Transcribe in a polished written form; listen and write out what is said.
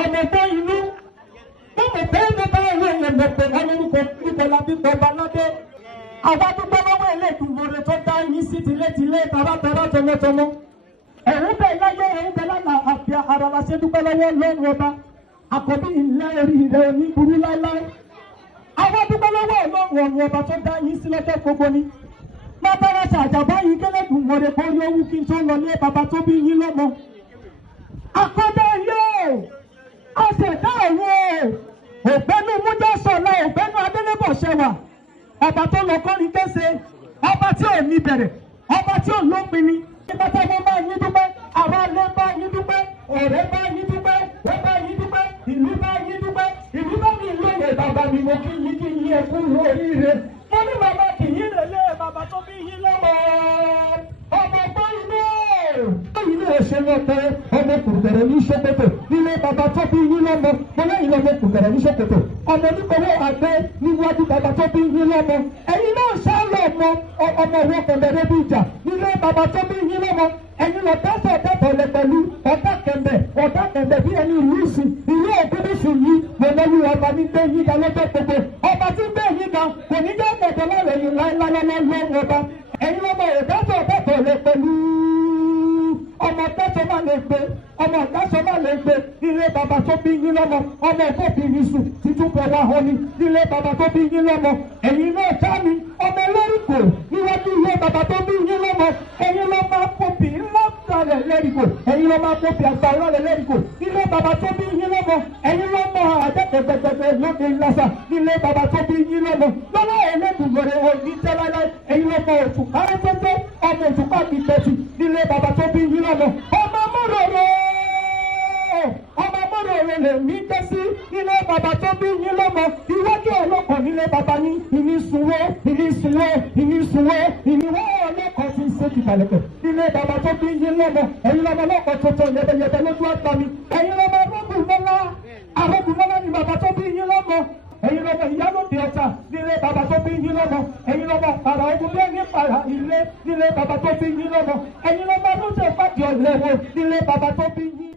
ọmọ tó inú bọ́mọ̀ tẹ́lẹ̀ bá ẹ̀rọ ìyẹ̀mọ̀ pẹ̀lú orúkọ nítorí bí bọba lọ́dẹ. Àwa dúpẹ́ lọ́wọ́ ilé ìdúnmọ̀rẹ́ tó dá yín sí tilétilé tàbátàbá tọmọtọmọ. Ẹ̀rún bẹ̀ láyé ẹ̀rún bẹ̀ lánàá àfi ara la ṣe dúpẹ́ lọ́wọ́ lọ́rùn ọba. Àkọ́bí ilé orí rẹ̀ ní burú láíláí. Àwa dúpẹ́ lọ́wọ́ ọlọ́run ọba tó dá yín sí lọ́jọ́ gbogbo ni. Bàbá wa ṣàjàbá yín kẹ́lẹ́ dùnmọ̀rẹ́ kó rí owó kí n tó lọ lé bàbá tó bí yín lọ́mọ. Àkọ́dá yóò ọ̀sẹ̀dá òun ògbẹ́nu mújọ́sọ̀lá ògbẹ́nu adélébọ̀ ṣẹwà ọba tó lọ kọ́ni kése ọba tí ò ní bẹ̀rẹ̀ ọba tí ò lópin ni. Nígbà tí wọ́n bá yín dúpẹ́ àwọn alẹ́ bá yín dúpẹ́ ọ̀rẹ́ bá yín dúpẹ́ wọ́n bá yín dúpẹ́ ìlú bá yín dúpẹ́ ìlú bá mi lóye bàbá mi mo kí yín ẹkú oríire. Mo ní bàbá kì í lélẹ̀ bàbá tó bí yín lọ́mọ ọmọ tó inú ilé ẹ̀ṣẹ̀ lọ́tẹ̀ ọmọ kùtẹ̀rẹ̀ ní ṣòkòtò nílé bàbá tó bí yín lọ́mọ mo lẹ́yìn lọ́mọ kùtẹ̀rẹ̀ ní ṣòkòtò ọmọ oníkòwò àgbẹ̀ níwájú bàbá tó bí yín lọ́mọ ẹ̀yin náà ṣáàlọ̀ ọmọ owó kẹ̀mbẹ̀rẹ̀ bí ìjà nílé bàbá tó bí yín lọ́mọ ẹ̀yin lọ tẹ́sẹ̀ tẹ́tọ̀lẹ̀ pẹ̀lú ọ̀tá kẹ̀mbẹ̀ bí ẹni ìlú ìsìn ìlú ògbómìsì yìí lọ́lọ́lú ọba ní gbé yín ga lọ́jọ́ gbogbo ọba tí gbé yín ga kò ní jẹ́ ẹ̀kọ́ lọ́rẹ̀ yìí láíláíláí ọba ẹ̀yin lọ́mọ ìdájọ́ tẹ́tọ̀lẹ̀ pẹ̀lú ọmọ tẹ́sọ̀ máa lè gbé ọmọ ìdásọ̀ máa lè gbé nílé bàbá tó bí yín lọ́mọ ọmọ ìfọ̀bìnrin sùn títún bọ̀ wá hàn ní nílé bàbá tó bí yín lọ́mọ ẹ̀yin náà já mi ọmọ ẹlẹ́rìkò níwájú ilé bàbá tó bí yín lọ́mọ ẹ̀yin lọ́ máa kópi ńlá rẹ̀ lẹ́rìkò ẹ̀yin lọ́ máa kópi àgbà rẹ̀ lẹ́rìkò nílé bàbá tó bí yín lọ́mọ ẹ̀yin lọ́ máa àjẹkẹ̀gbẹ̀gbẹ̀ lóde ńlásà nílé bàbá tó bí yín lọ́mọ lọ́wọ́ ẹlẹ́dùnmọ̀rẹ́ òní tẹ́láláì ẹ̀yin lọ́ máa òṣùpá rẹ́pẹ́tẹ́ ọmọ òṣùpá kìtẹ̀sì nílé bàbá tó bí yín lọ́mọ ọmọ mọ́rọ̀rọ̀ lè mí dé sí nílé bàbá tó bí yín lọ́mọ iwájú ọlọ́kọ̀ nílé bàbá ní ìníṣúwó ìníwọ́ ọlọ́kọ̀ fi ṣe kìtàlẹ̀kẹ̀ nílé bàbá tó bí yín lọ́mọ ẹ̀yin lọ́mọ ọlọ́kọ̀ tuntun yẹ̀bẹ̀yẹ̀bẹ̀ lójú ọ̀tá mi ẹ̀yin lọ́mọ arọ́gùnmọ́lá ni bàbá tó bí yín lọ́mọ ẹ̀yin lọ́mọ ìyálòdì ọ̀tá nílé bàbá tó bí yín lọ́mọ ẹ̀yin lọ́mọ para ogun bẹ́ẹ̀ ní para ilé nílé bàbá tó bí yín lọ́mọ ẹ̀yin lọ́mọ lóṣèlú pàdé ọ̀lẹ́wọ̀ nílé bàbá tó bí yín.